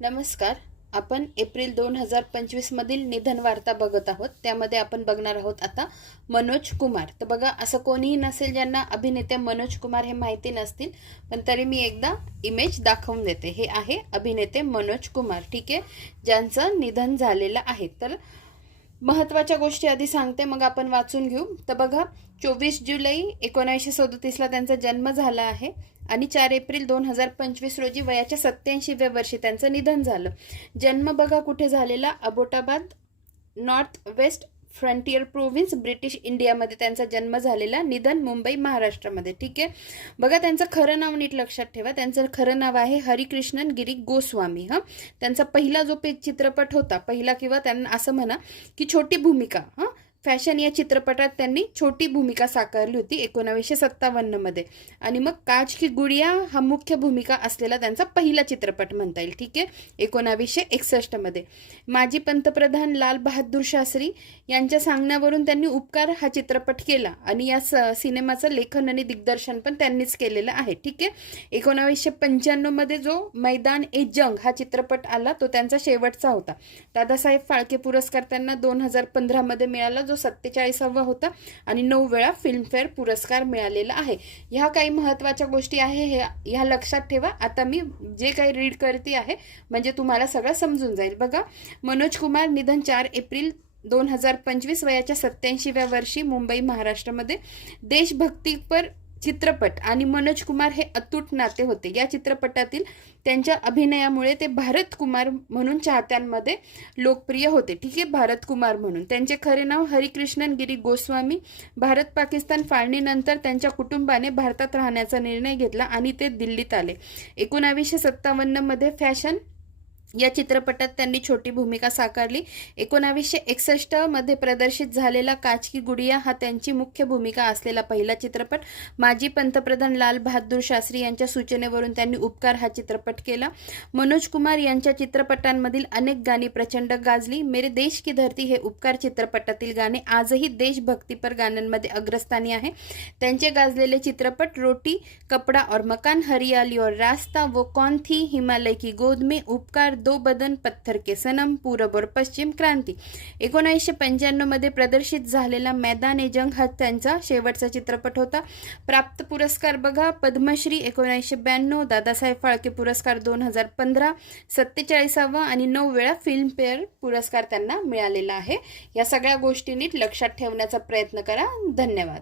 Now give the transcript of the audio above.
नमस्कार. आपण एप्रिल दोन हजार पंचवीसमधील निधन वार्ता बघत आहोत. त्यामध्ये आपण बघणार आहोत आता मनोज कुमार. तर बघा असं कोणीही नसेल ज्यांना अभिनेते मनोज कुमार हे माहिती नसतील पण तरी मी एकदा इमेज दाखवून देते. हे आहे अभिनेते मनोज कुमार. ठीक आहे? ज्यांचं निधन झालेलं आहे. तर महत्त्वाच्या गोष्टी आधी सांगते मग आपण वाचून घेऊ. तर बघा चोवीस जुलै एकोणीसशे सदोतीसला त्यांचा जन्म झाला आहे. आणि चार एप्रिल दोन हजार पंचवीस रोजी वयाच्या सत्याऐंशीव्या वर्षी त्यांचं निधन झालं. जन्म बघा कुठे झालेला? Abbottabad North West Frontier Province British इंडियामध्ये त्यांचा जन्म झालेला निधन मुंबई महाराष्ट्रामध्ये. ठीक आहे? बघा त्यांचं खरं नाव नीट लक्षात ठेवा. त्यांचं खरं नाव आहे हरिकृष्णन गिरी गोस्वामी. हां? त्यांचा पहिला जो पे चित्रपट होता पहिला किंवा त्यांना असं म्हणा की छोटी भूमिका. हां? फॅशन या चित्रपटात त्यांनी छोटी भूमिका साकारली होती एकोणावीसशे सत्तावन्नमध्ये. आणि मग काच की गुडिया हा मुख्य भूमिका असलेला त्यांचा पहिला चित्रपट म्हणता येईल. ठीक आहे? एकोणावीसशे एकसष्टमध्ये. माजी पंतप्रधान लाल बहादूर शास्त्री यांच्या सांगण्यावरून त्यांनी उपकार हा चित्रपट केला आणि या स सिनेमाचं लेखन आणि दिग्दर्शन पण त्यांनीच केलेलं आहे. ठीक आहे? एकोणावीसशे पंच्याण्णवमध्ये जो मैदान ए जंग हा चित्रपट आला तो त्यांचा शेवटचा होता. दादासाहेब फाळके पुरस्कार त्यांना दोन हजार पंधरामध्ये मिळाला जो सत्तेचाळीसावा होता आणि नऊ वेळा फिल्मफेअर पुरस्कार मिळालेला आहे. ह्या काही महत्त्वाच्या गोष्टी आहे हे ह्या लक्षात ठेवा. आता मी जे काही रीड करते आहे म्हणजे तुम्हाला सगळं समजून जाईल. बघा मनोज कुमार निधन चार एप्रिल दोन हजार पंचवीस वयाच्या सत्याऐंशीव्या वर्षी मुंबई महाराष्ट्रामध्ये. देशभक्तीपर चित्रपट आणि मनोज कुमार हे अतूट नाते होते. या चित्रपटातील त्यांच्या अभिनयामुळे ते भारत कुमार म्हणून चाहत्यांमध्ये लोकप्रिय होते. ठीक आहे भारत कुमार म्हणून. त्यांचे खरे नाव हरिकृष्णन गिरी गोस्वामी. भारत पाकिस्तान फाळणीनंतर त्यांच्या कुटुंबाने भारतात राहण्याचा निर्णय घेतला आणि ते दिल्लीत आले. एकोणावीसशे सत्तावन्नमध्ये फॅशन या चित्रपटात त्यांनी छोटी भूमिका साकारली. एकोणावीसशे एकसष्टमध्ये प्रदर्शित झालेला काच की गुडिया हा त्यांची मुख्य भूमिका असलेला पहिला चित्रपट. माजी पंतप्रधान लाल बहादूर शास्त्री यांच्या सूचनेवरून त्यांनी उपकार हा चित्रपट केला. मनोज कुमार यांच्या चित्रपटांमधील अनेक गाणी प्रचंड गाजली. मेरे देश की धरती हे उपकार चित्रपटातील गाणे. आजही देशभक्तीपर गाण्यांमध्ये अग्रस्थानी आहे. त्यांचे गाजलेले चित्रपट रोटी कपडा और मकान हरियाली और रास्ता वो कौन थी हिमालय की गोद में? उपकार दो बदन पत्थर के सनम पूरब और पश्चिम क्रांती. एकोणीसशे पंच्याण्णवमध्ये प्रदर्शित झालेला मैदान ए जंग हा त्यांचा शेवटचा चित्रपट होता. प्राप्त पुरस्कार बघा पद्मश्री एकोणीसशे ब्याण्णव दादासाहेब फाळके पुरस्कार दोन हजार पंधरा सत्तेचाळीसावा आणि नऊ वेळा फिल्मफेअर पुरस्कार त्यांना मिळालेला आहे. या सगळ्या गोष्टी नीट लक्षात ठेवण्याचा प्रयत्न करा. धन्यवाद.